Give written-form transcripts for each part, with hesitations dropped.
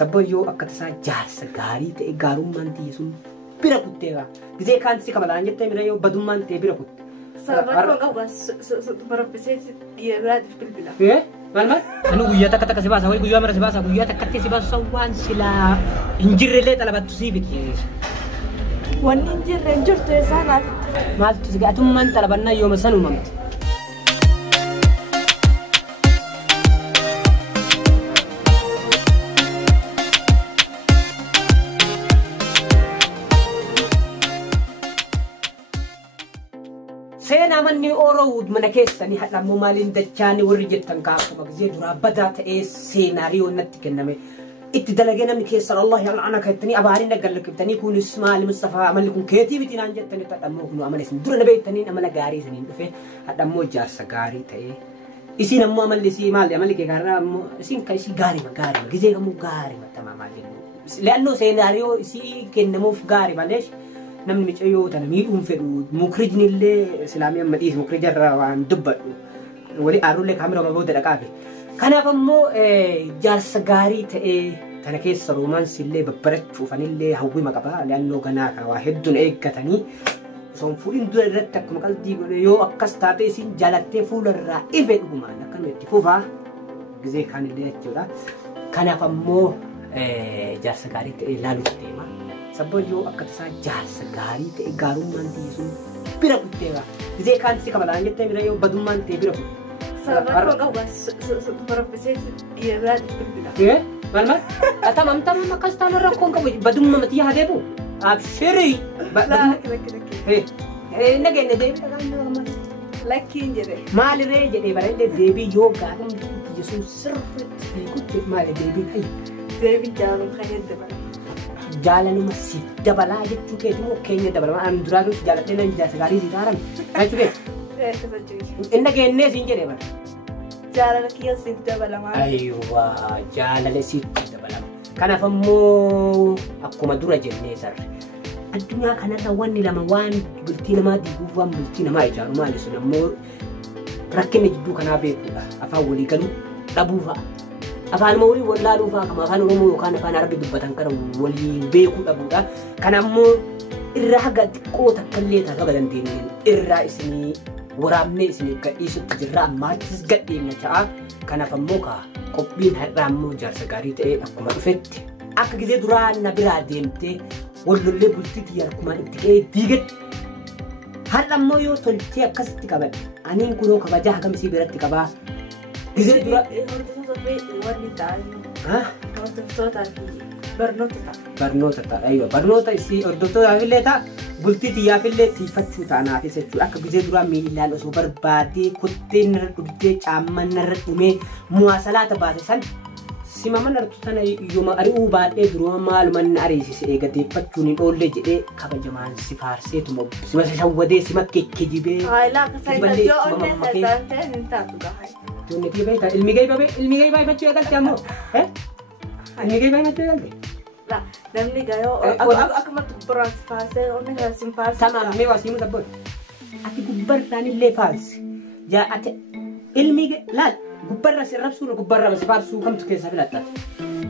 Sabboyyoo akka tasaa jaarsa gaarii ta'e gaarummaan ta'e sun bira kutteera. Gizee kaan si kabalaan jettee mira yoo badummaan ta'e bira kutte. Sababa qabu barabbisee dhiyeeraatiif bilbila. Maal? Anu guyyaa takka takka si baasa wayi guyyaa mara si baasa guyyaa takkatti si baasu waan silaa hin jirrellee xalabattu sii biti. Wanni hin jirre hin jirtu eessaa naati. Maaltu si gaatummaan xalabannaa yooma san uumamte. Seenaa manni Oromoo mana keessanii hadhammoo maaliin dachaanii warri jettan kaakuma gizee duraa badaa ta'ee seenaariyoo natti kenname. Itti dalagee namni keessan Allah yaal'ana kattanii abaariin dhaggalakkiftanii kunis maali Mustafaa amalli kun keetii biti naan jettanii hadhammoo kun amala isin dura na beektanii amala gaarii isiniin dhufe hadhammoo jaarsa gaarii ta'ee isin ammoo amalli isii maali amalli kee gaarraa ammoo isin ka isii gaarima gizee kamuu gaarima tamamaa jennu. Le'annoo seenaariyoo isii kennamuuf gaari maleesh namni micayyoo tana miidhuun fedhu mukrijni illee islaamii amma dhiis mukrijarra waan dubbadhu wali aarullee kaamira mabooda dhaqaafe. Kanaaf ammoo jaarsa gaarii ta'ee tana keessa roomaansi illee babbarachuufanillee hawwima qaba. Le'annoo ganaa kana waa hedduun eeggatanii osoo fuudhin dura irratti akkuma qalbii godhe yoo akkas taate isin jaalattee fuularraa ife dhugumaan akkanuma itti fufaa gizee kaanillee jechuudha. Kanaaf ammoo jaarsa gaarii ta'ee ilaaluuf deema. Sabboyyoo akka tasaa jaarsa gaarii ta'e gaarummaan ta'e sun bira kutteera. Gizee kaan si kabalaan jettee mira yoo badummaan ta'e bira kutte. Sababa qabu barabbisee dhiyeeraatiif bilbila. Maal? Tamam akkas taanaan rakkoon qabu badummaa matii haa deebi'u. Abshirii. Nageenya deebii dhagaan lakkiin jedhe. Maalirree jedhee barallee deebii yoo gaarummaa jechuun sirriitti beekutti maali deebii hayi. Deebii jaaluun kan hedda bara. Jaalaluma si dabalaa jechuu keeti moo keenya dabalama an duraa duuti jaaladhee nan jaarsa gaarii si taarame jechuu keeti. Inni geennee siin jedhee bara. Jaalala kiyya siif dabalamaa. Ayiwaa jaalala siif dabalama. Kanaaf ammoo akkuma dura jennee sarre. Addunyaa kanarra wanni lama waan bultii namaa diiguuf waan bultii namaa ijaaru maali sun ammoo rakkinni jidduu kanaa beekuudha. Afaan walii galuu dhabuu fa'a. Afaan Amaaraa wallaaluu fa'a kama afaan Oromoo yookaan afaan Arabii dubbatan kana walii beekuu dhabuudha. Kana ammoo irraa haga xiqqoo takkaallee taasisaa dandeenyeen irraa isinii waraabnee isinii gadhiisutti jirra ammaattis gadhiifna ta'a. Kanaaf ammoo qophiin har'aa ammoo jaarsa gaarii ta'ee akkuma dhufetti akka gizee duraa na biraa deemtee wallollee bultiitii akkuma itti qe'ee diigatti. Har'a ammoo yoo tolchee akkasitti qabadhe aniin kunoo kabajaa hagamsii biratti qabaa. Gizee dura warri ta'anii hordoftootaa fi barnoota ta'a. Barnoota isii hordoftootaaf illee ta'a bultii xiyyaaf illee tiifachuu ta'anaafis jechuudha. Akka gizee duraa miilaan osoo barbaadee kottee narra dhugdee caamman narra dhumee muwaasalaata baase san sima mana artu sana yooma ari'uu baadhee duruma maaluman ariisise eegateeffachuun hin oolle jedhee kabajamaan si faarseetuma sima shawwadee sima kekkejibee. Haayilaa akkasii yoo onnee keessaan ta'e hin taatu gahaa. Tuanne dia baik, ilmi gay baca kan kamu, ilmi gay baca kan? Lah, namni gayo, aku matu beras fase, orang nggak simpas. Sama, mewah sih muda bor. Ati gubbar tani lefals, ja ati ilmi gay, lah gubbar rasi rapsu, gubbar rasi farsu, kamu tuh kisah filata.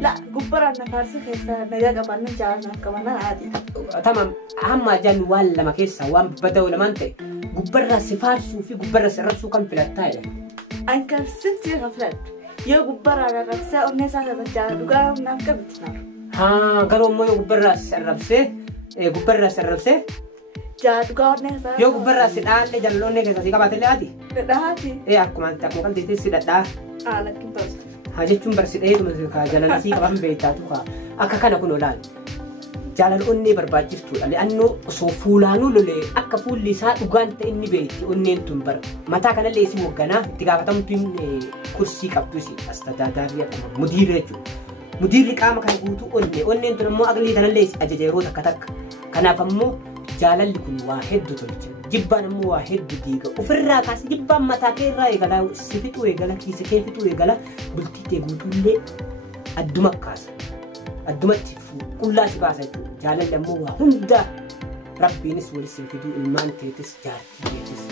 Lah, gubbar anak farsu kisah, naga kapan jalan kemana adi? Tamam, amma jan wal lama kisah, wam badau lamante. Gubbar rasi farsu, fi gubbar rasi rapsu kamu filata ya. Angkat sendiri ngaflat. Yo gubbar ada rapsa, orangnya sangat berjalan juga nafkah betul. Kalau mau yo gubbar rasi rapse. Jalan juga orangnya sangat. Yo gubbar rasi dah, le jalan orangnya kita sih kapan terlihat? Dah hati. Aku kan titik sudah dah. Lagi terus. Haji cuma bersih itu masih jalan sih kapan beta tuh kah? Akak aku nolak. Jalan onni berbajis tu, ale anno so fulanu lole akka fulli sa ugante inni beeti onnen tumbar mata kana le isi mogana tiga katam tim kursi kaptusi astadadari mudire ju mudiri qama kan guutu onnen tun mo agli kana le isi ajajero takka kana fammo jalan likun wahid tolche jibban mo wahid diga ufirra kas jibban mata keerra egala sifitu egala kisi kefitu egala bultite guutulle adduma kas addumatti kullaa si baasa jechuudha. Jaalalli ammoo waa hunda rabbiinis walitti fiduu ilmaan teetis jaartii teetis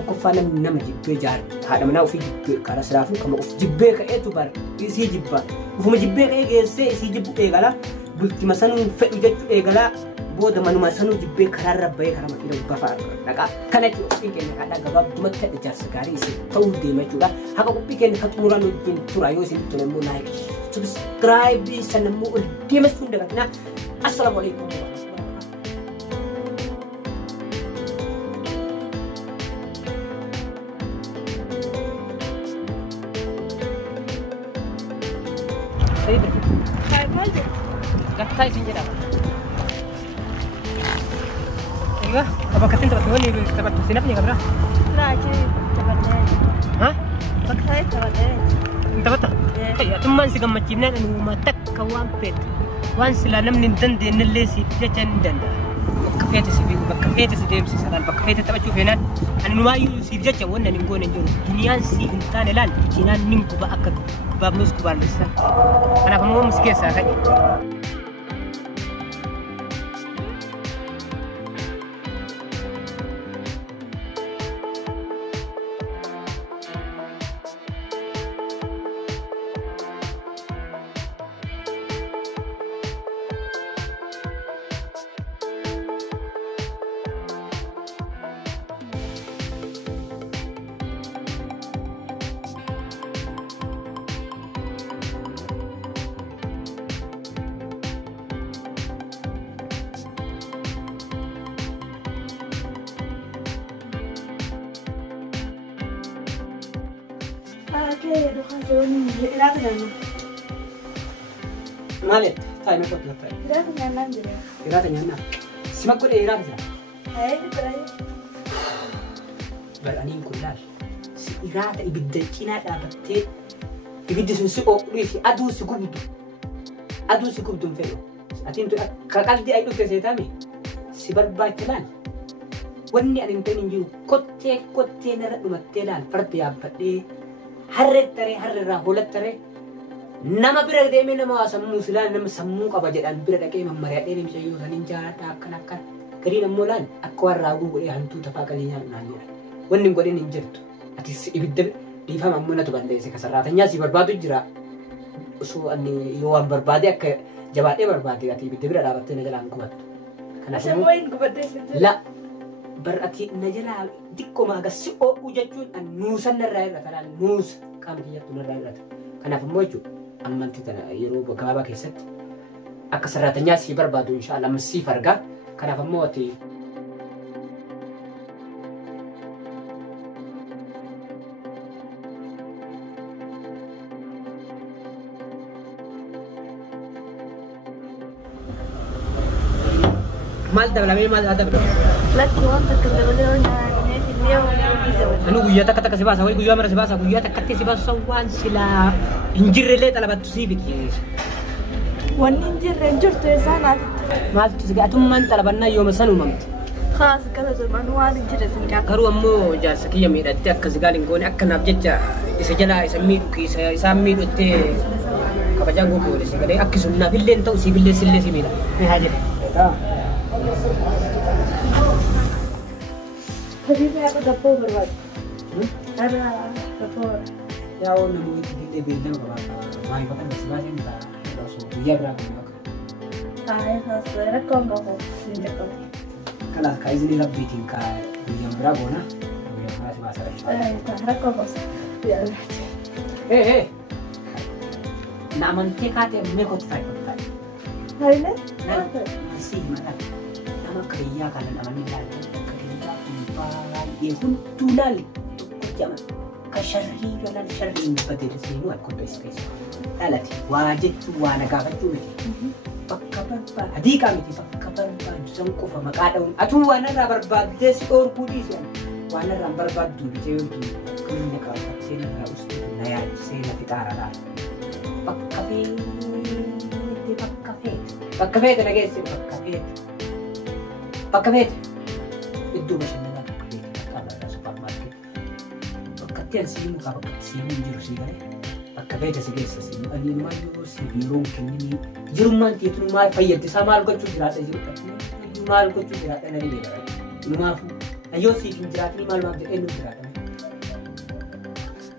tokkoffaa nama jibbee jaarti haadha manaa ofii jibbee karaa siraafuu kama of jibbee ka'eetu bara isii jibbaa ufuma jibbee ka'ee geessee isii jibbu eegala bultima sanuu fedhu jechuu eegala booda manuma sanuu jibbee karaa irra bahee karaa makiina gubbaa dhaqa kana itti qophii keenya kaadhaa gabaabdumatti hadha jaarsa gaarii isii ta'uu deema jechuudha haqa qophii keenya kan xumuraan wajjin tura yoo isin tole immoo laayik subscribe san immoo ol deemachuu hin dagatinaa assalaamu alaikum. Gaktai sinjada. Iya, apa katin tempat tuan ni tempat tu sinap ni kamera? Raja tempat ni. Hah? Gaktai tempat ni. Tempat tu? Ya, teman si gamma cina anu matak kawan pet. Wan selanam nintan dia nelesi dia cendan. Bakafete si biu, bakafete si dem si salan, bakafete tempat cucian. Anu mayu si dia cawan dan ingko nenjur. Dunian si intan elan, cina ningku ba akak. Babnus kubar bisa. Kenapa mau meski saya? Okay, dokan turun ira kenapa? Malet, tay me kot tay. Ira kenapa jadi? Ira tanya na. Simak ko ira sa. Hai, betul. Baraning kulal. Si ira ta ibidda Cina dabatte. Ibidda sun si o si adu si gubdu. Adu si gubdu fero. Atin tu kakaldi ay do kese tami. Si barbaatilan. Wanni anin tanin jiru kotte na radu mattelan farti abade. Harre ra holat tare nama bira deeme nama sammu silan nama sammu qaba jedhan bira dhaqee mammariyaa dheerin bichayyoo sanin jaalladha akkan gariin ammoo laan akka warraa guugudhee hantuu tafaa qaliinyaa naannidha wanni godhin hin jirtu ati ibidda dhiifama ammoo natu balleesse kasarraatanyaa si barbaadu jira osoo ani yoo waan barbaade akka jabaadhee barbaade ati ibidda bira dhaabattee na jalaan gubattu kanaaf immoo la berarti najala dikko magasi o ujachuun an nuusan narraa irra tanaan nuusa qaama kiyyattu narraa irrata kanaaf immoo jechuudha ammanti tana yeroo gabaabaa keessatti akka sarraatanyaa sii barbaadu inshaallah ammasii fargaa kanaaf immoo ati mal dabalame mal ada bro. Lagi orang terkenal ni dia Anu guyyaa takka si baasa, guyyaa mara si baasa, guyyaa takkatti si baasu waan sila hinjirrelee xalabattu si biki. Wanni hinjirre jirtu isaanaati. Maaltu si atummaan xalabannaa yooma san uumamte. Haas kala zaman waan hinjirre sin qaba. Garuu ammoo jaarsa kiyya miidhattee akka sigaaliin goone akka naaf jecha isa jalaa isa miidhu kiisa isaan miidhuttee kabajaan gogoole si galee akki sun naaf illee ta'u siif illee sillee si miidha. Ni haa jedhe. Habibi aku gapo berbuat. Ada gapo. Ya orang namun itu dia bilang bahwa mai pakai masing-masing kita langsung dia berapa maka. Ay, hasra kong gapo. Sinja ko. Kalau kaya ini lebih tingkat yang berapa na? Yang masih masa. Ay, hasra kong gapo. Ya. Hey. Naman kaya me kot tay. Hari ni? Masih mana? Nama kerja kalau naman ni lagi. يكون تولال كجمع كشرحي ولا الشرحي بدل سينو أكون بس ثلاثة واجت وانا قابل جوتي بكبر با هديك أمتي بكبر با جسم كوفا مقادم أتو وانا رابر بادس أور بوديس وانا رابر باد دودي جيو دودي كلنا كابل سينا رأوستي نيا سينا في تارا بكبيت أنا جالس بكبيت الدو مشان Tiada sih muka apa sih menjurus sih kan? Pakai beda sih guys sih. Ani rumah itu sih birong kini Jerman itu rumah payah di sama algo cuci rata sih. Rumah algo cuci rata nari beda. Rumah Ayyoo siif hin jiraatini maalumaaf jedhee nu jiraatame.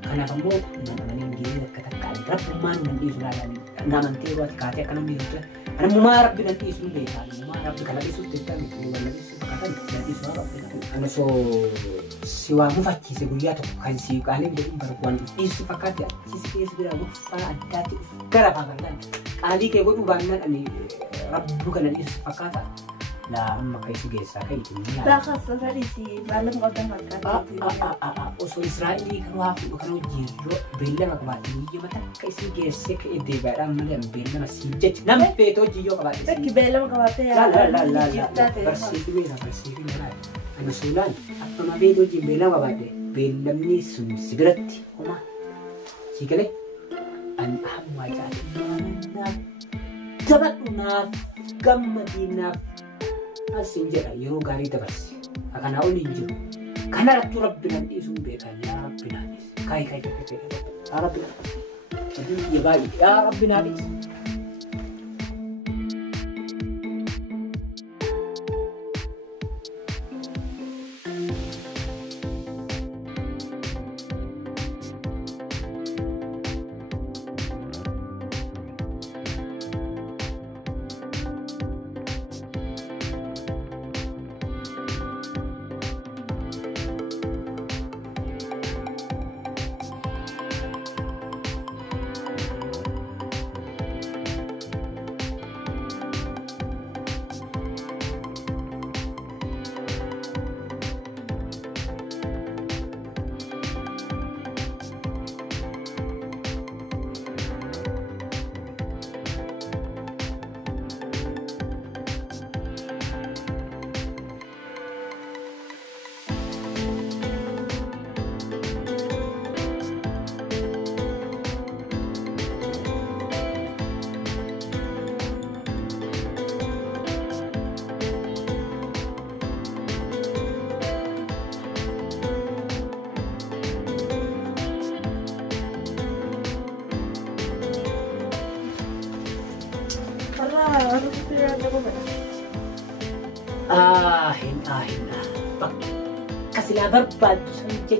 Kanaaf ammoo namni hin geenye akka takkaa'e rabbummaan hin dhiisu laalaanii namantee waati kaatee akka namni jirtu. Anamummaa rabbi nan dhiisu illee anamummaa rabbi kana dhiisuuf jecha miti wal dhiisu fakkaatan nan dhiisu haa rabbi. Ana soo si waa mufachiise guyyaa tokko kan si qaaleen godhin barbaadu waan dhiisu fakkaate achis keessa bira gufaa addaatti gara faafannaan qaalii kee godhuu baannaan ani rabbu kana dhiisu fakkaata. La amma kai su gaisa kai duniya da ka safari si malam wadan hakka oso Israeli kan wa ku kan jiro bella ma ba ni mata kai si gaisa kai de ba dan malam bella ma si je nam peto jiyo ka ba ki bella ma ka ba te la persi na ana sulan apa ma bedo ji bella ma ba de bella ni su sigaretti kuma sigale an amma ja na tabatuna gammadina asinjera yeroo gaarii dabarse akkanaa ol hin jiru kana irratti rabbinan dhiisuun beekan yaa rabbinaanis kaayi yaa rabbinaanis yaa rabbinaanis Kasila barbaadu san je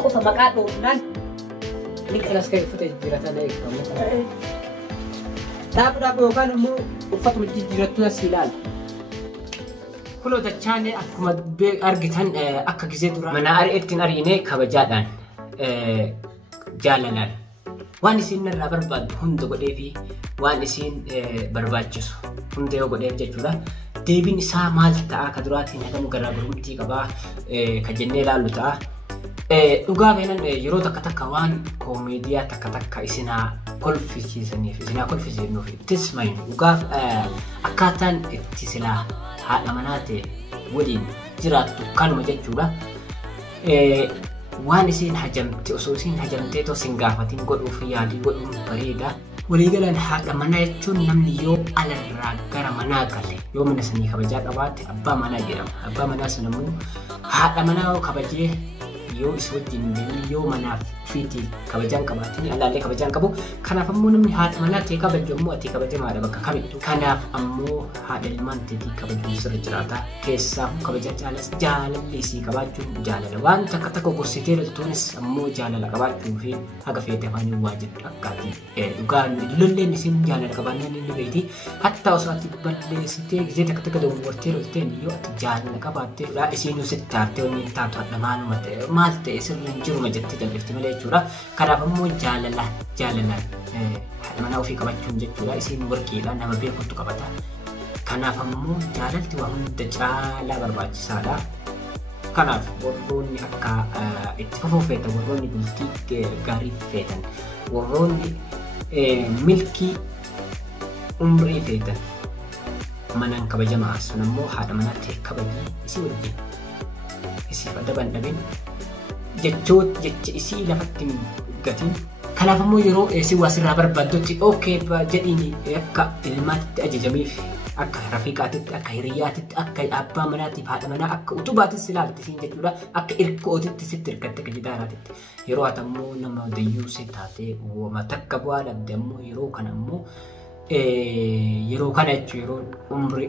qofa maqaa dhoofnaan ni kanas ka'e uffata jijjiiratan dhaabudhaaf yookaan immoo uffatuma jijjiirrattu as ilaala. Kunoo dachaanii akkuma argitan akka gisee dura mana ari'ettiin ari'inee kabajaadhaan jaalalaan waan isiin irraa barbaaddu hunda godhee fi waan isiin barbaachisu hunda yoo godheef jechuudha. Deebiin isaa maal ta'a ka duraatiin hagamu garaagarummaa qabaa ka jennee ilaallu ta'a. Dhugaa beenan yeroo takka waan koomeediyaa takka isinaa kolfisiisaniif isinaa kolfisiisnuuf ittis maynu dhugaa akkaataan itti silaa haadha manaa ta'e waliin jiraattu kanuma jechuudha. Waan isiin hajamte osoo isiin hajamtee too sin gaafatiin godhuuf yaadii godhuun bareeda. Waliigalaan haadha manaa jechuun namni yoo alarraa gara manaa gale yoo mana sanii kabajaa qabaate abbaa manaa jedhama. Abbaa manaa sun immoo haadha manaa yoo kabajee yoo isa wajjin deemee yoo manaaf fiitii kabajaan qabaatiin alaallee kabajaan qabu. Kanaaf ammoo namni haadha manaa ta'e kabaju ammoo ati kabajamaadha bakka kamittu. Kanaaf ammoo haadha ilmaan ta'eetii kabajuun sirra jiraata. Keessaafuu kabaja jaalalli isii qabaachuun jaalala. Waan takka gorsitee loltuunis ammoo jaalala qabaachuu fi haga feete afaanii waa jedhu akkaati. Dhugaan lolleen isiin jaalala qabaannaan inni beekti. Hatta osoo ati balleessitee gisee takka dogongortee lolteen yoo ati jaalala qabaattee isiinuu sitti aartee wanni taatu hadha maaluma ta'e maal ta'e sirriin jiruma jettee jal'ifti malee jechuudha. Kanaaf ammoo jaalalaan haadha manaa ofii qabachuun jechuudha. Isiin warqiidha nama beekutu qabata. Kanaaf ammoo jaalalti waa hunda caalaa barbaachisaadha. Kanaaf warroonni akka itti fufuu feetan warroonni bultii gaarii feetan warroonni milkii umrii feetan manaan kabajamaa sun ammoo haadha manaa ta'e kabajii isii wajjin isiif adda bandhabin jecha isii lafatti gatiin. Kanaaf ammoo yeroo isii waa sirraa barbaaddutti ookee jedhiin akka ilmaatitti ajajamiif akka rafiiqaatitti akka hiriyyaatitti akka abbaa manaatiif haadha manaa akka utubaatis ilaalti siin jechuudha. Akka irkootitti sitti hirkatte akka jidaaraatitti yeroo ati ammoo nama dayyuu si taatee uuma takka bu'aa dhabde ammoo yeroo kana ammoo yeroo kana jechuun yeroo umri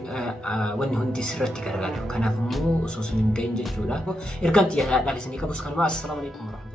wanni hundi sirratti gargaaru kanaaf immoo osoo sun hin gahin jechuudha ergaan xiyyaadhaaf isinii qabus kanuma assalamu alaikum warahmatullahi